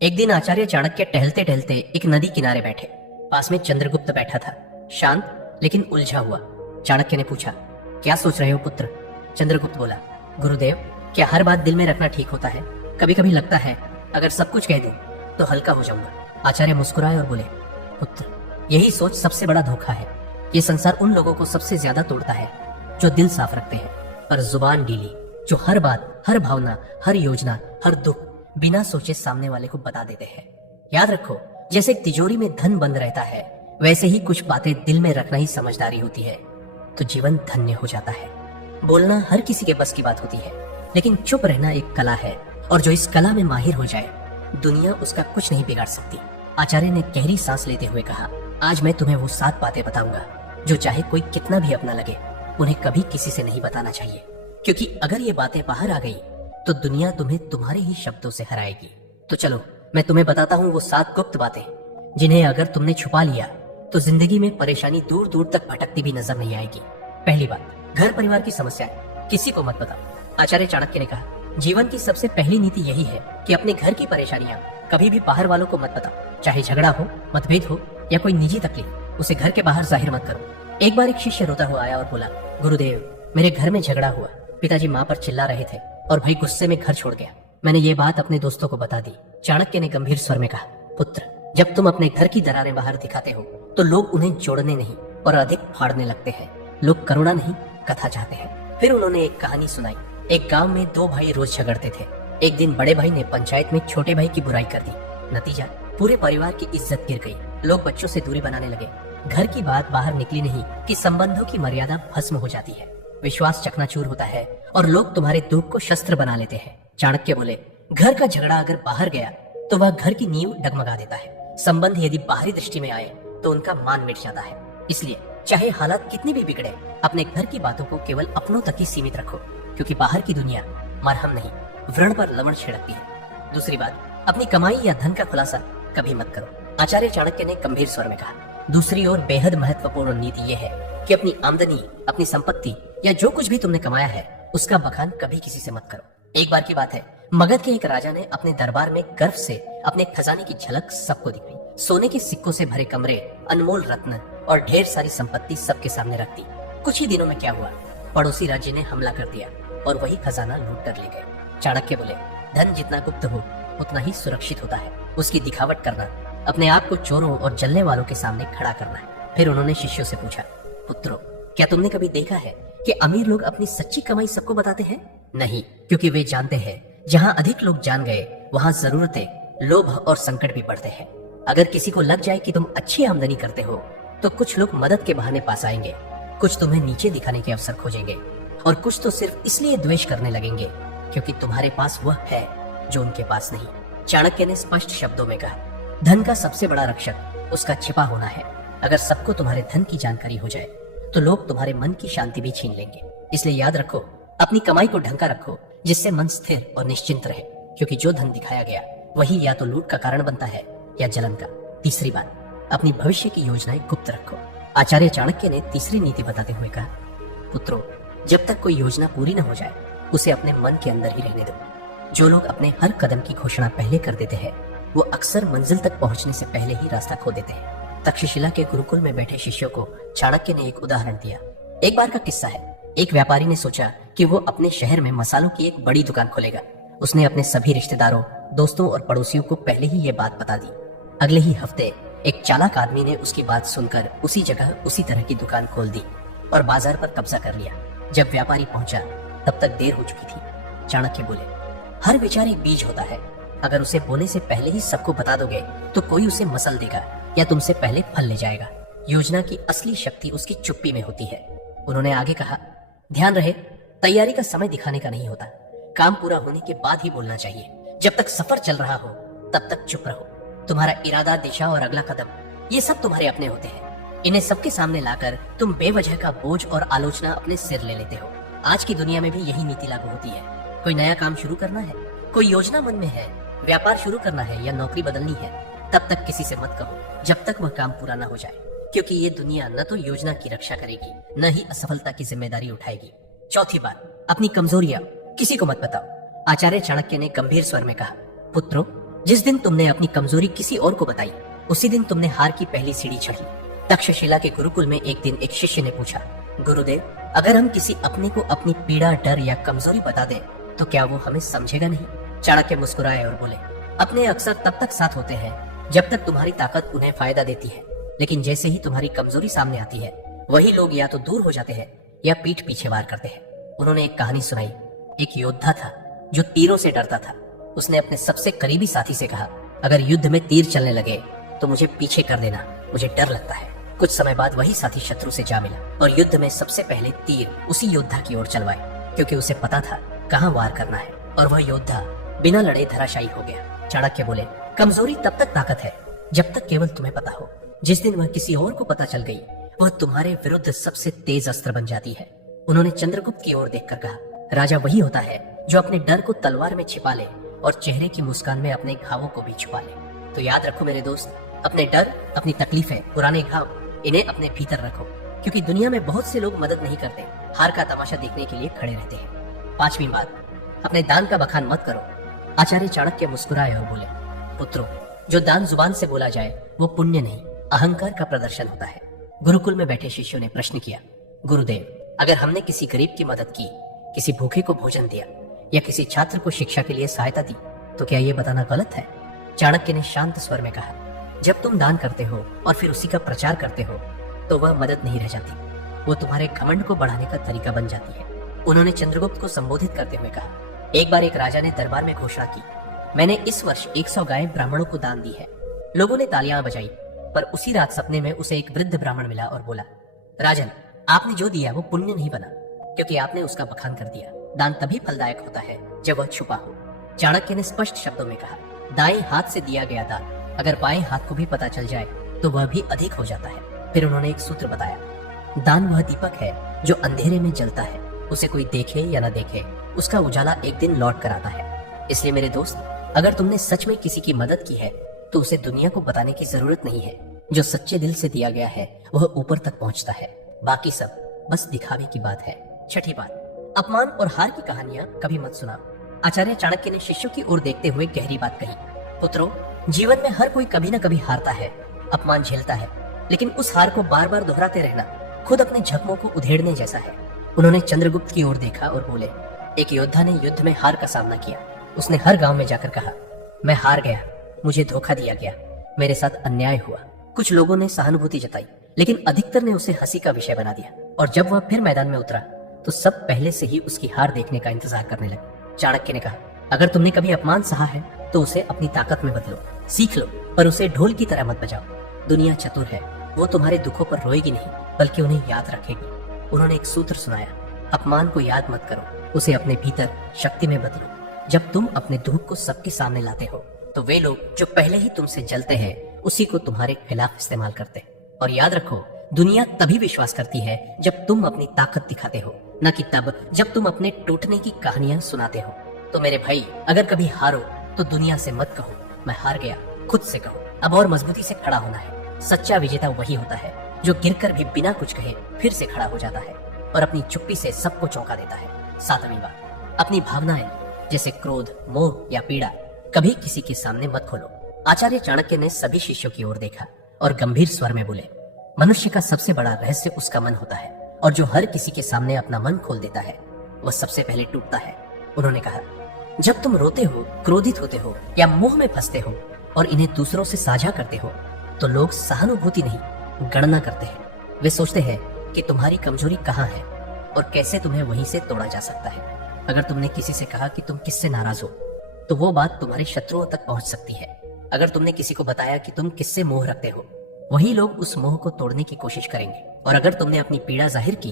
एक दिन आचार्य चाणक्य टहलते टहलते एक नदी किनारे बैठे। पास में चंद्रगुप्त बैठा था, शांत लेकिन उलझा हुआ। चाणक्य ने पूछा, क्या सोच रहे हो पुत्र? चंद्रगुप्त बोला, गुरुदेव, क्या हर बात दिल में रखना ठीक होता है? कभी कभी लगता है अगर सब कुछ कह दूं तो हल्का हो जाऊंगा। आचार्य मुस्कुराए और बोले, पुत्र, यही सोच सबसे बड़ा धोखा है। ये संसार उन लोगों को सबसे ज्यादा तोड़ता है जो दिल साफ रखते हैं पर जुबान ढीली, जो हर बात, हर भावना, हर योजना, हर दुख बिना सोचे सामने वाले को बता देते हैं। याद रखो, जैसे एक तिजोरी में धन बंद रहता है, वैसे ही कुछ बातें दिल में रखना ही समझदारी होती है, तो जीवन धन्य हो जाता है। बोलना हर किसी के बस की बात होती है, लेकिन चुप रहना एक कला है, और जो इस कला में माहिर हो जाए, दुनिया उसका कुछ नहीं बिगाड़ सकती। आचार्य ने गहरी सांस लेते हुए कहा, आज मैं तुम्हें वो 7 बातें बताऊंगा जो चाहे कोई कितना भी अपना लगे, उन्हें कभी किसी से नहीं बताना चाहिए, क्योंकि अगर ये बातें बाहर आ गई तो दुनिया तुम्हें तुम्हारे ही शब्दों से हराएगी। तो चलो मैं तुम्हें बताता हूँ वो 7 गुप्त बातें, जिन्हें अगर तुमने छुपा लिया तो जिंदगी में परेशानी दूर दूर तक भटकती भी नजर नहीं आएगी। पहली बात, घर परिवार की समस्याएं किसी को मत बताओ। आचार्य चाणक्य ने कहा, जीवन की सबसे पहली नीति यही है कि अपने घर की परेशानियां कभी भी बाहर वालों को मत बताओ। चाहे झगड़ा हो, मतभेद हो या कोई निजी तकलीफ, उसे घर के बाहर जाहिर मत करो। एक बार एक शिष्य रोता हुआ आया और बोला, गुरुदेव, मेरे घर में झगड़ा हुआ, पिताजी माँ पर चिल्ला रहे थे और भाई गुस्से में घर छोड़ गया। मैंने ये बात अपने दोस्तों को बता दी। चाणक्य ने गंभीर स्वर में कहा, पुत्र, जब तुम अपने घर की दरारें बाहर दिखाते हो तो लोग उन्हें जोड़ने नहीं और अधिक फाड़ने लगते हैं। लोग करुणा नहीं, कथा चाहते हैं। फिर उन्होंने एक कहानी सुनाई। एक गांव में 2 भाई रोज झगड़ते थे। एक दिन बड़े भाई ने पंचायत में छोटे भाई की बुराई कर दी। नतीजा, पूरे परिवार की इज्जत गिर गई। लोग बच्चों से दूरी बनाने लगे। घर की बात बाहर निकली नहीं कि संबंधों की मर्यादा भस्म हो जाती है, विश्वास चकनाचूर होता है और लोग तुम्हारे दुख को शस्त्र बना लेते हैं। चाणक्य बोले, घर का झगड़ा अगर बाहर गया तो वह घर की नींव डगमगा देता है। संबंध यदि बाहरी दृष्टि में आए तो उनका मान मिट जाता है। इसलिए चाहे हालात कितनी भी बिगड़े, अपने घर की बातों को केवल अपनों तक ही सीमित रखो, क्योंकि बाहर की दुनिया मरहम नहीं, व्रण पर लवण छिड़कती है। दूसरी बात, अपनी कमाई या धन का खुलासा कभी मत करो। आचार्य चाणक्य ने गंभीर स्वर में कहा, दूसरी ओर बेहद महत्वपूर्ण नीति यह है कि अपनी आमदनी, अपनी संपत्ति या जो कुछ भी तुमने कमाया है उसका बखान कभी किसी से मत करो। एक बार की बात है, मगध के एक राजा ने अपने दरबार में गर्व से अपने खजाने की झलक सबको दिखाई। सोने के सिक्कों से भरे कमरे, अनमोल रत्न और ढेर सारी संपत्ति सबके सामने रख दी। कुछ ही दिनों में क्या हुआ, पड़ोसी राज्य ने हमला कर दिया और वही खजाना लूट कर ले गए। चाणक्य बोले, धन जितना गुप्त हो उतना ही सुरक्षित होता है। उसकी दिखावट करना, अपने आप को चोरों और जलने वालों के सामने खड़ा करना है। फिर उन्होंने शिष्यों से पूछा, पुत्रों, क्या तुमने कभी देखा है कि अमीर लोग अपनी सच्ची कमाई सबको बताते हैं? नहीं, क्योंकि वे जानते हैं जहाँ अधिक लोग जान गए वहाँ जरूरतें, लोभ और संकट भी बढ़ते हैं। अगर किसी को लग जाए कि तुम अच्छी आमदनी करते हो तो कुछ लोग मदद के बहाने पास आएंगे, कुछ तुम्हें नीचे दिखाने के अवसर खोजेंगे और कुछ तो सिर्फ इसलिए द्वेष करने लगेंगे क्योंकि तुम्हारे पास वह है जो उनके पास नहीं। चाणक्य ने स्पष्ट शब्दों में कहा, धन का सबसे बड़ा रक्षक उसका छिपा होना है। अगर सबको तुम्हारे धन की जानकारी हो जाए तो लोग तुम्हारे मन की शांति भी छीन लेंगे। इसलिए याद रखो, अपनी कमाई को ढंका रखो जिससे मन स्थिर और निश्चिंत रहे, क्योंकि जो धन दिखाया गया वही या तो लूट का कारण बनता है या जलन का। तीसरी बात, अपनी भविष्य की योजनाएं गुप्त रखो। आचार्य चाणक्य ने तीसरी नीति बताते हुए कहा, पुत्रों, जब तक कोई योजना पूरी न हो जाए उसे अपने मन के अंदर ही रहने दो। जो लोग अपने हर कदम की घोषणा पहले कर देते हैं वो अक्सर मंजिल तक पहुंचने से पहले ही रास्ता खो देते हैं। तक्षशिला के गुरुकुल में बैठे शिष्यों को चाणक्य ने एक उदाहरण दिया। एक बार का किस्सा है, एक व्यापारी ने सोचा कि वो अपने शहर में मसालों की एक बड़ी दुकान खोलेगा। उसने अपने सभी रिश्तेदारों, दोस्तों और पड़ोसियों को पहले ही ये बात बता दी। अगले ही हफ्ते एक चालाक आदमी ने उसकी बात सुनकर उसी जगह उसी तरह की दुकान खोल दी और बाजार पर कब्जा कर लिया। जब व्यापारी पहुंचा तब तक देर हो चुकी थी। चाणक्य बोले, हर विचार एक बीज होता है। अगर उसे बोने से पहले ही सबको बता दोगे तो कोई उसे मसल देगा या तुमसे पहले फल ले जाएगा। योजना की असली शक्ति उसकी चुप्पी में होती है। उन्होंने आगे कहा, ध्यान रहे, तैयारी का समय दिखाने का नहीं होता, काम पूरा होने के बाद ही बोलना चाहिए। जब तक सफर चल रहा हो तब तक चुप रहो। तुम्हारा इरादा, दिशा और अगला कदम, ये सब तुम्हारे अपने होते हैं। इन्हें सबके सामने लाकर तुम बेवजह का बोझ और आलोचना अपने सिर ले लेते हो। आज की दुनिया में भी यही नीति लागू होती है। कोई नया काम शुरू करना है, कोई योजना मन में है, व्यापार शुरू करना है या नौकरी बदलनी है, तब तक किसी से मत कहो जब तक वह काम पूरा ना हो जाए, क्योंकि ये दुनिया न तो योजना की रक्षा करेगी न ही असफलता की जिम्मेदारी उठाएगी। चौथी बात, अपनी कमजोरियां किसी को मत बताओ। आचार्य चाणक्य ने गंभीर स्वर में कहा, पुत्रों, जिस दिन तुमने अपनी कमजोरी किसी और को बताई, उसी दिन तुमने हार की पहली सीढ़ी चढ़ी। तक्षशिला के गुरुकुल में एक दिन एक शिष्य ने पूछा, गुरुदेव, अगर हम किसी अपने को अपनी पीड़ा, डर या कमजोरी बता दें तो क्या वो हमें समझेगा नहीं? चाणक्य मुस्कुराए और बोले, अपने अक्सर तब तक साथ होते हैं जब तक तुम्हारी ताकत उन्हें फायदा देती है, लेकिन जैसे ही तुम्हारी कमजोरी सामने आती है, वही लोग या तो दूर हो जाते हैं या पीठ पीछे वार करते हैं। उन्होंने एक कहानी सुनाई। एक योद्धा था जो तीरों से डरता था। उसने अपने सबसे करीबी साथी से कहा, अगर युद्ध में तीर चलने लगे तो मुझे पीछे कर देना, मुझे डर लगता है। कुछ समय बाद वही साथी शत्रु से जा मिला और युद्ध में सबसे पहले तीर उसी योद्धा की ओर चलवाए, क्योंकि उसे पता था कहाँ वार करना है, और वह योद्धा बिना लड़े धराशायी हो गया। चाणक्य बोले, कमजोरी तब तक ताकत है जब तक केवल तुम्हें पता हो। जिस दिन वह किसी और को पता चल गई, वह तुम्हारे विरुद्ध सबसे तेज अस्त्र बन जाती है। उन्होंने चंद्रगुप्त की ओर देखकर कहा, राजा वही होता है जो अपने डर को तलवार में छिपा ले और चेहरे की मुस्कान में अपने घावों को भी छुपा ले। तो याद रखो मेरे दोस्त, अपने डर, अपनी तकलीफें, पुराने घाव, इन्हें अपने भीतर रखो, क्योंकि दुनिया में बहुत से लोग मदद नहीं करते, हार का तमाशा देखने के लिए खड़े रहते हैं। 5वीं बात, अपने दान का बखान मत करो। आचार्य चाणक्य मुस्कुराए और बोले, पुत्रों, जो दान जुबान से बोला जाए वो पुण्य नहीं, अहंकार का प्रदर्शन होता है। गुरुकुल में बैठे शिष्यों ने प्रश्न किया, गुरुदेव, अगर हमने किसी गरीब की मदद की, किसी भूखे को भोजन दिया या किसी छात्र को शिक्षा के लिए सहायता दी, तो क्या ये बताना गलत है? चाणक्य ने शांत स्वर में कहा, जब तुम दान करते हो और फिर उसी का प्रचार करते हो तो वह मदद नहीं रह जाती, वो तुम्हारे घमंड को बढ़ाने का तरीका बन जाती है। उन्होंने चंद्रगुप्त को संबोधित करते हुए कहा, एक बार एक राजा ने दरबार में घोषणा की, मैंने इस वर्ष 100 गायें ब्राह्मणों को दान दी है। लोगों ने तालियां बजाई, पर उसी रात सपने में उसे एक वृद्ध ब्राह्मण मिला और बोला, राजन, आपने जो दिया वो पुण्य नहीं बना, क्योंकि आपने उसका बखान कर दिया। दान तभी फलदायक होता है जब वह छुपा हो। चाणक्य ने स्पष्ट शब्दों में कहा, दाएं हाथ से दिया गया दान अगर बाएं हाथ को भी पता चल जाए तो वह भी अधिक हो जाता है। फिर उन्होंने एक सूत्र बताया, दान वह दीपक है जो अंधेरे में जलता है, उसे कोई देखे या न देखे, उसका उजाला एक दिन लौट कर आता है। इसलिए मेरे दोस्त, अगर तुमने सच में किसी की मदद की है तो उसे दुनिया को बताने की जरूरत नहीं है। जो सच्चे दिल से दिया गया है वह ऊपर तक पहुंचता है, बाकी सब बस दिखावे की बात है। 6ठी बात, अपमान और हार की कहानियां कभी मत सुनाओ। आचार्य चाणक्य ने शिष्यों की ओर देखते हुए गहरी बात कही, पुत्रों, जीवन में हर कोई कभी न कभी हारता है, अपमान झेलता है, लेकिन उस हार को बार बार दोहराते रहना खुद अपने जख्मों को उधेड़ने जैसा है। उन्होंने चंद्रगुप्त की ओर देखा और बोले, एक योद्धा ने युद्ध में हार का सामना किया। उसने हर गांव में जाकर कहा, मैं हार गया, मुझे धोखा दिया गया, मेरे साथ अन्याय हुआ। कुछ लोगों ने सहानुभूति जताई, लेकिन अधिकतर ने उसे हंसी का विषय बना दिया, और जब वह फिर मैदान में उतरा तो सब पहले से ही उसकी हार देखने का इंतजार करने लगे। चाणक्य ने कहा, अगर तुमने कभी अपमान सहा है तो उसे अपनी ताकत में बदलो, सीख लो, पर उसे ढोल की तरह मत बजाओ। दुनिया चतुर है, वो तुम्हारे दुखों पर रोएगी नहीं, बल्कि उन्हें याद रखेगी। उन्होंने एक सूत्र सुनाया, अपमान को याद मत करो, उसे अपने भीतर शक्ति में बदलो। जब तुम अपने दुख को सबके सामने लाते हो तो वे लोग जो पहले ही तुमसे जलते हैं उसी को तुम्हारे खिलाफ इस्तेमाल करते हैं। और याद रखो, दुनिया तभी विश्वास करती है जब तुम अपनी ताकत दिखाते हो, न कि तब जब तुम अपने टूटने की कहानियां सुनाते हो। तो मेरे भाई, अगर कभी हारो तो दुनिया से मत कहो मैं हार गया, खुद से कहो अब और मजबूती से खड़ा होना है। सच्चा विजेता वही होता है जो गिरकर भी बिना कुछ कहे फिर से खड़ा हो जाता है और अपनी चुप्पी से सबको चौंका देता है। 7वीं बात, अपनी भावनाएं जैसे क्रोध, मोह या पीड़ा कभी किसी के सामने मत खोलो। आचार्य चाणक्य ने सभी शिष्यों की ओर देखा और गंभीर स्वर में बोले, मनुष्य का सबसे बड़ा रहस्य उसका मन होता है, और जो हर किसी के सामने अपना मन खोल देता है वह सबसे पहले टूटता है। उन्होंने कहा, जब तुम रोते हो, क्रोधित होते हो या मोह में फंसते हो और इन्हें दूसरों से साझा करते हो तो लोग सहानुभूति नहीं, गणना करते हैं। वे सोचते हैं कि तुम्हारी कमजोरी कहाँ है और कैसे तुम्हें वहीं से तोड़ा जा सकता है। अगर तुमने किसी से कहा कि तुम किससे नाराज हो तो वो बात तुम्हारे शत्रुओं तक पहुंच सकती है। अगर तुमने किसी को बताया कि तुम किससे मोह रखते हो, वही लोग उस मोह को तोड़ने की कोशिश करेंगे। और अगर तुमने अपनी पीड़ा जाहिर की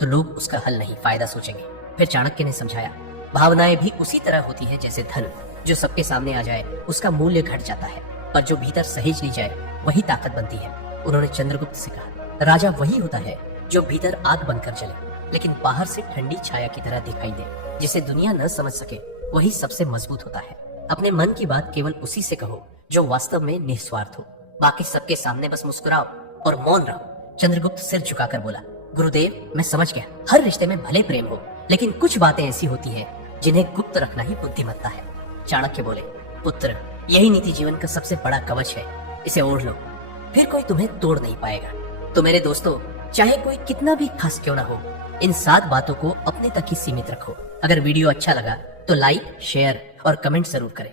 तो लोग उसका हल नहीं, फायदा सोचेंगे। फिर चाणक्य ने समझाया, भावनाएं भी उसी तरह होती है जैसे धन, जो सबके सामने आ जाए उसका मूल्य घट जाता है, और जो भीतर सहेज ली जाए वही ताकत बनती है। उन्होंने चंद्रगुप्त से कहा, राजा वही होता है जो भीतर आग बनकर जले लेकिन बाहर से ठंडी छाया की तरह दिखाई दे। जिसे दुनिया न समझ सके वही सबसे मजबूत होता है। अपने मन की बात केवल उसी से कहो जो वास्तव में निस्वार्थ हो। बाकी सबके सामने बस मुस्कुराओ और मौन रहो। चंद्रगुप्त सिर झुकाकर बोला, गुरुदेव, मैं समझ गया, हर रिश्ते में भले प्रेम हो, लेकिन कुछ बातें ऐसी होती है जिन्हें गुप्त रखना ही बुद्धिमत्ता है। चाणक्य बोले, पुत्र, यही नीति जीवन का सबसे बड़ा कवच है। इसे ओढ़ लो, फिर कोई तुम्हें तोड़ नहीं पाएगा। तो मेरे दोस्तों, चाहे कोई कितना भी खास क्यों ना हो, इन 7 बातों को अपने तक ही सीमित रखो। अगर वीडियो अच्छा लगा तो लाइक, शेयर और कमेंट जरूर करें।